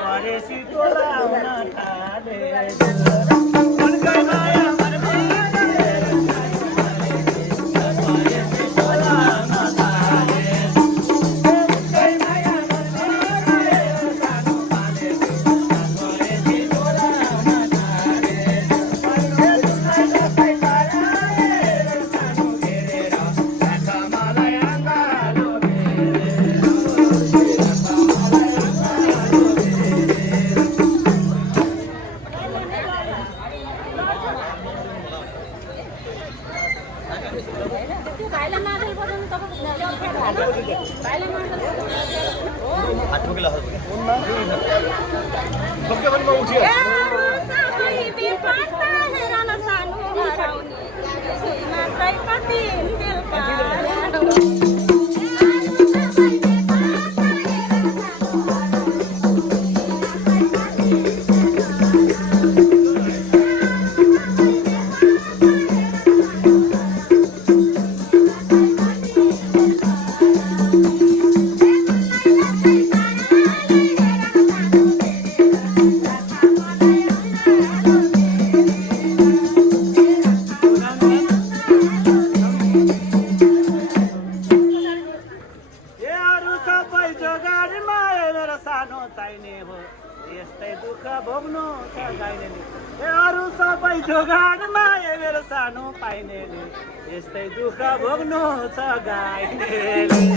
परेसी टोलाउन थाले जोगाडमा मेरो सानो पाइनेले यस्तै दुःख भोग्नु छ गाइनेले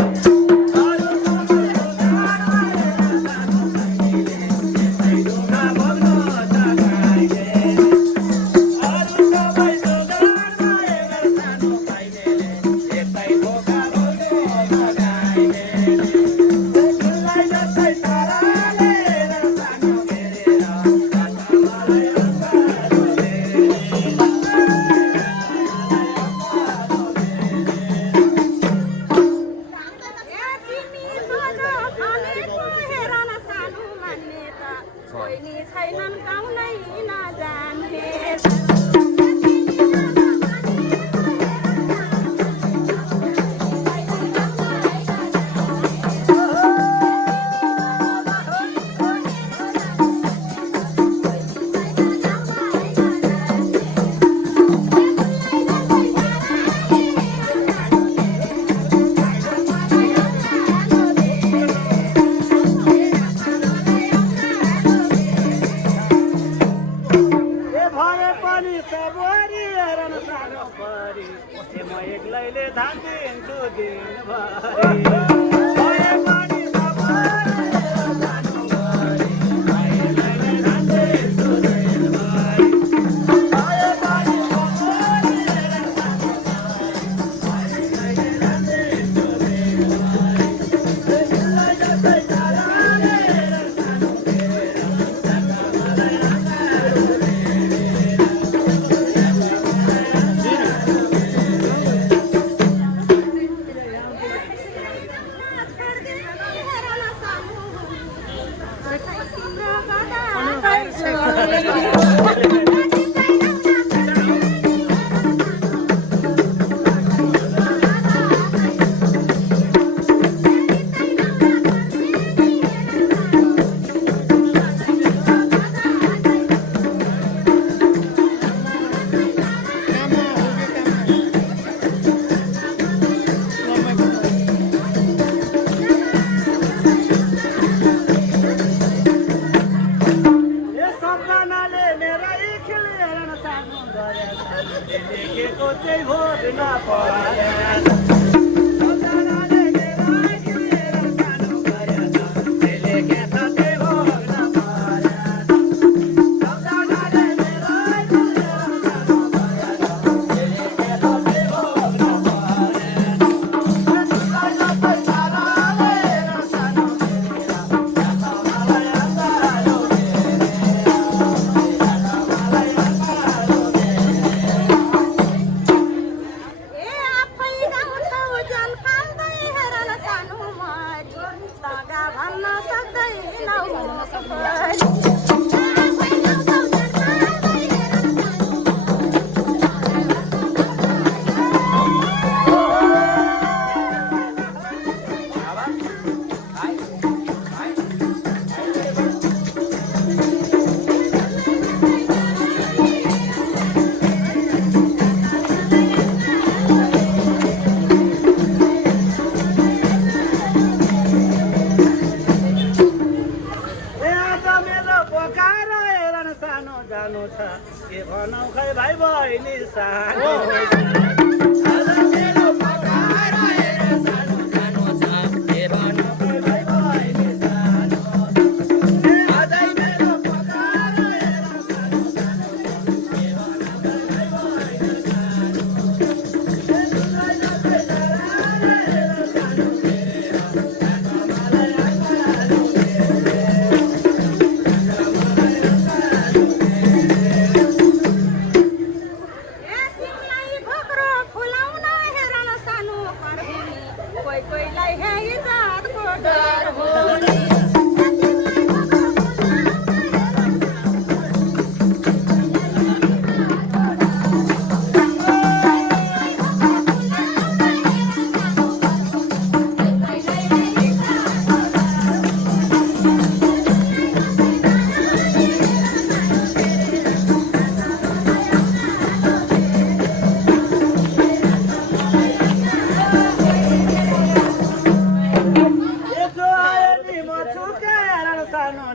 बहिनी सानो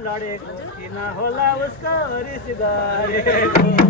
लडेको किन होला उसको रिस गरेको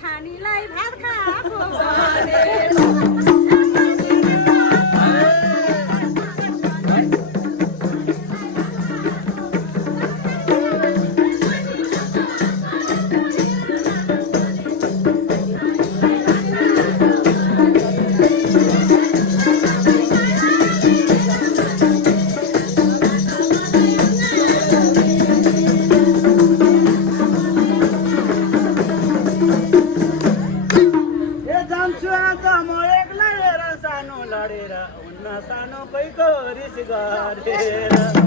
खानीलाई भात खाएको लडेर हुन्न सानो कैको रिस गरेर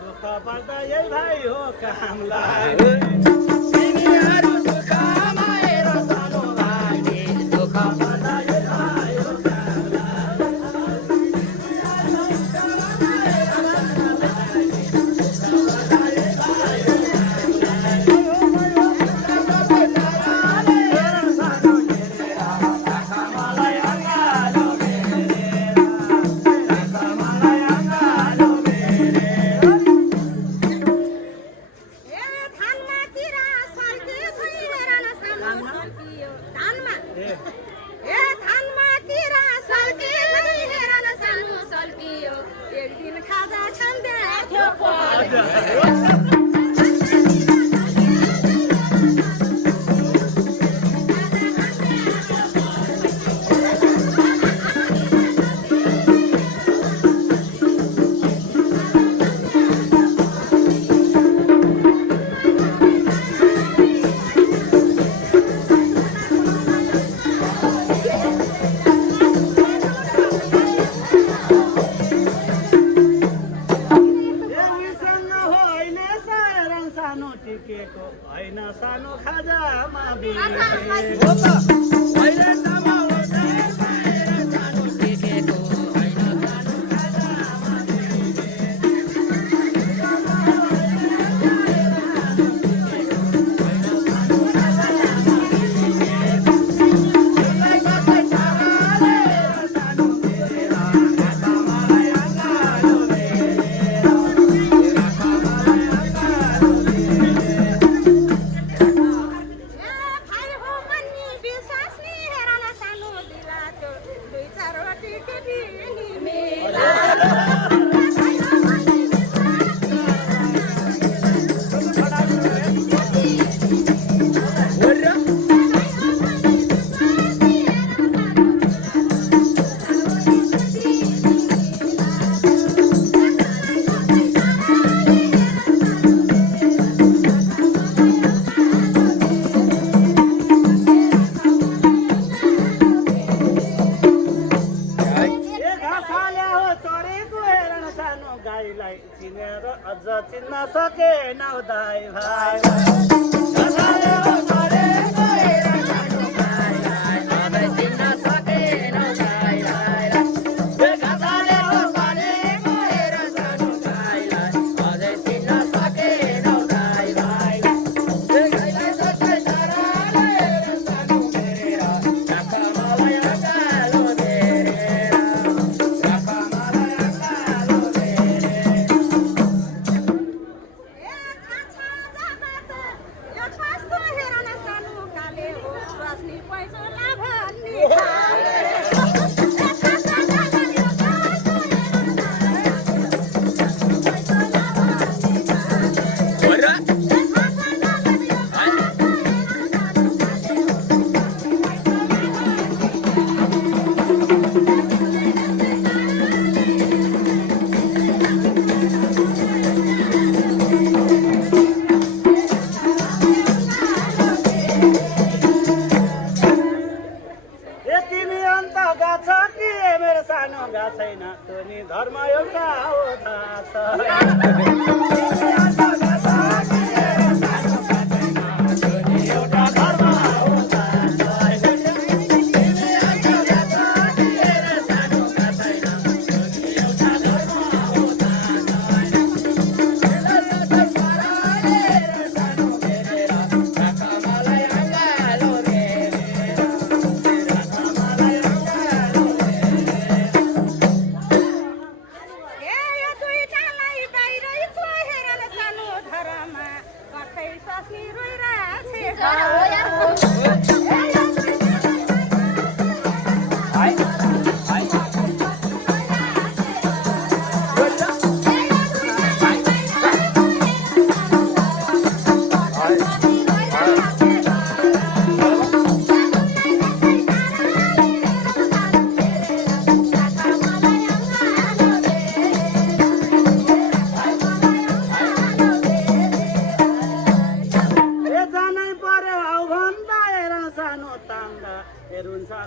दुःख पर्दा यही भाइ हो कामलाई तिमीहरू दुःख माएर सानो भाइ दुःख पर्दा यही भाइ हो एक दिन खाजा खाँदै थियो सानो टिकेको होइन सानो खाजामा बिरेको सकेनौ दाइ भाइ घसाले हो मरेको हेर सानो भाइलाई अझै चिन्न सकेनौ दाइ भाइलाई घसाले हो मरेको हेर सानो भाइलाई अझै चिन्न सकेनौ दाइ भाइलाई गइलाई सबै ताराले हेर सानो मेरा राख मलाई अँगालो धेरेर राख मलाई अँगालो धेरेर छैन तोनी धर्म एउटा हो थाहा छ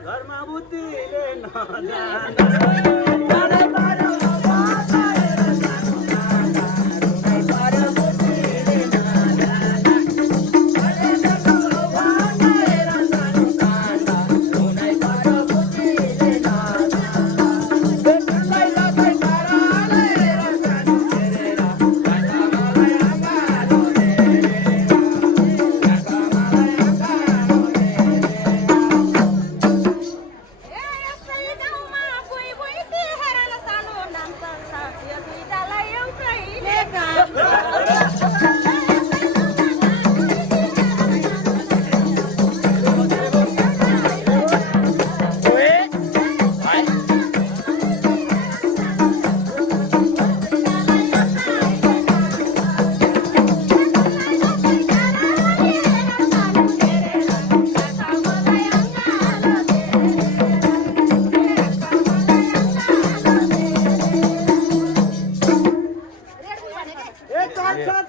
घरमा बुद्धिले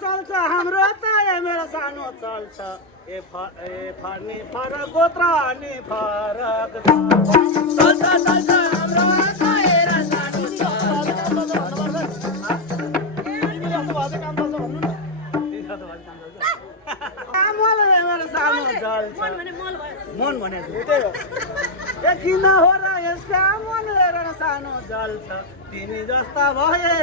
चल्छ हाम्रो त मेरो सानो चल्छ ए फर्नी फरक गोत्र अनि फरक चल्छ चल्छ हाम्रो त मेरो सानो चल्छ मेरो सानो चल्छ मन भनेको किन हो र यसका मन हेरेर सानो जल्छ तिमी जस्ता भए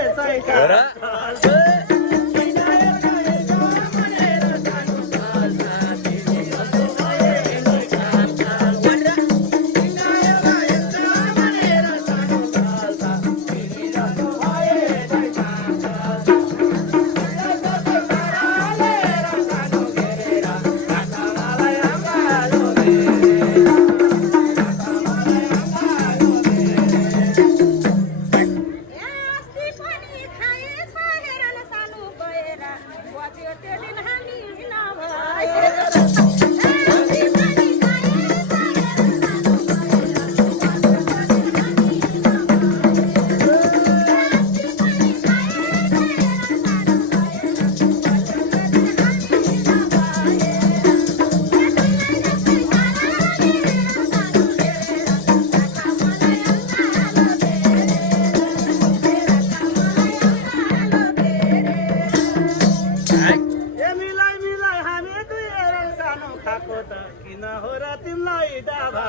ए मिलाइ मिलाइ हामी दुई हेरन सानो खाएको त किन हो र तिमीलाई डाभा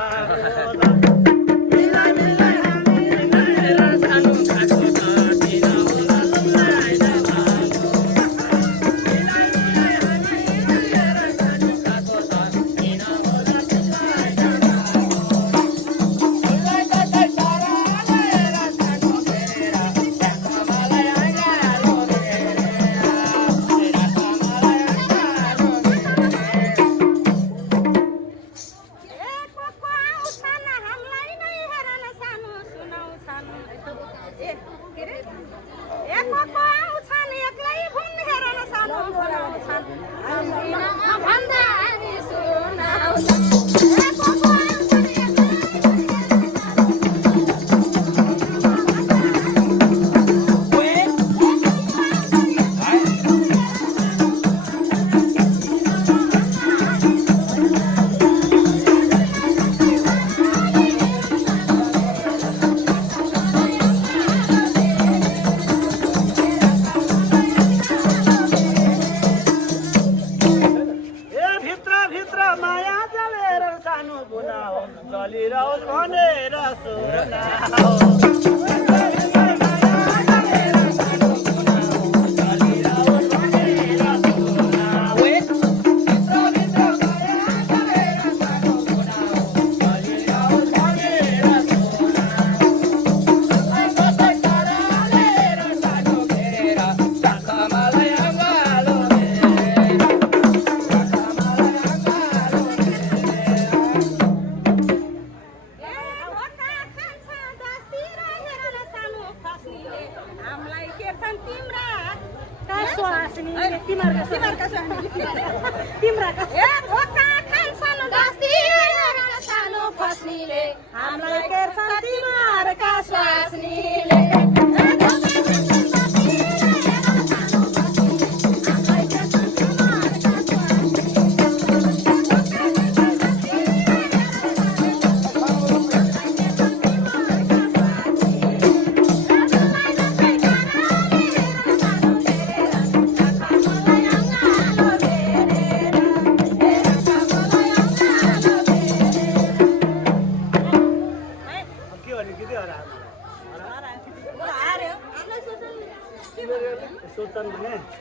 मिलाइ मिलाइ हामी दुई हेरन सानो खाएको त किन हो र तिमीलाई डाभा मिलाइ मिलाइ हामी दुई हेरन सानो खाएको त किन हो र तिमीलाई डाभा मिलाइ मिलाइ तारा हेर सानो हेरेर मलाई आँगालो माया जलेर सानो बुनाओ चलिरहोस् भनेर सुनाओ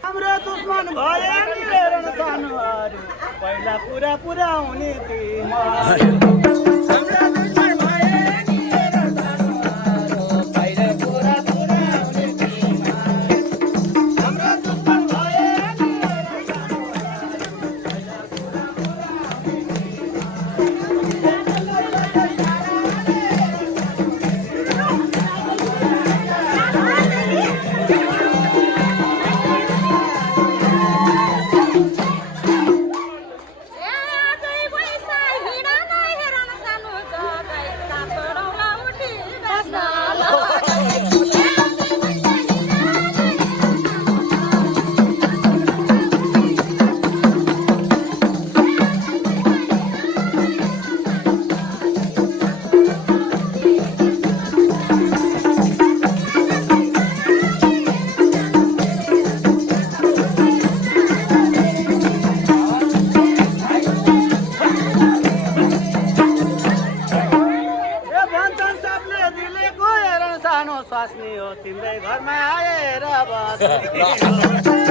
हाम्रो दुश्मन भए नि हेरन सानो अरे पहिला पुरा पुराउने तिमीहरू हाम्रो दुश्मन भए नि हेरन सानो अरे पहिला पुरा पुराउने तिमीहरू हाम्रो दुश्मन भए नि हेरन सानो अरे पहिला पुरा स्वास्नी हो तिम्रै घरमा आएर बस्ने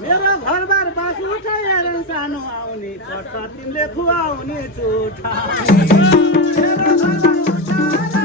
मेरो घरबार बास उठाएर सानो आउने पर्छ तिमीले खुवाउने चुठाउने मेरो घरबार उठाएर